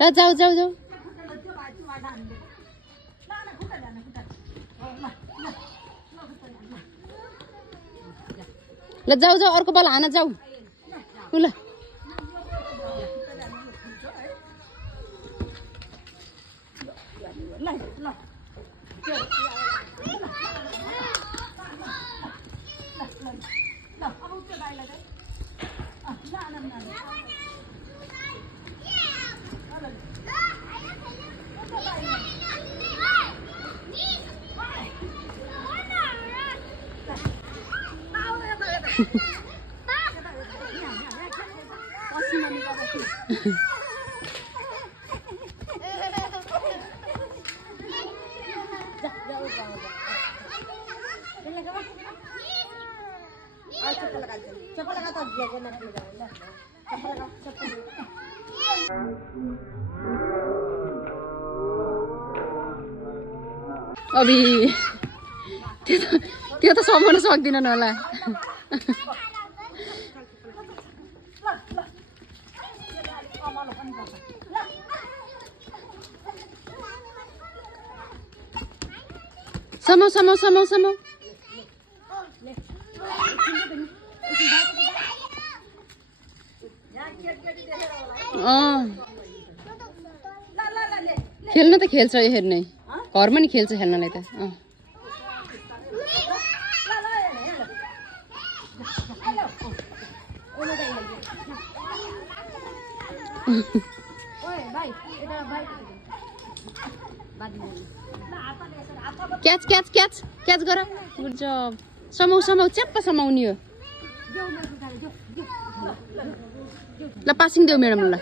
ल जाऊ जाऊ जाऊ ल जाऊ जाऊ अर्को बल हान जाऊ ल अबि त्यो त समाउन सक्दिनन् होला समाउ समाउ समाउ समाउ खेल्न त खेल्छ यो हेर्नै घरमा नि खेल्छ खेल्नलाई त क्याच क्याच क्याच क्याच गर गुड जब समाउ समाउ च्याप्प समाउनी हो ल पासिङ देऊ म्याडम ल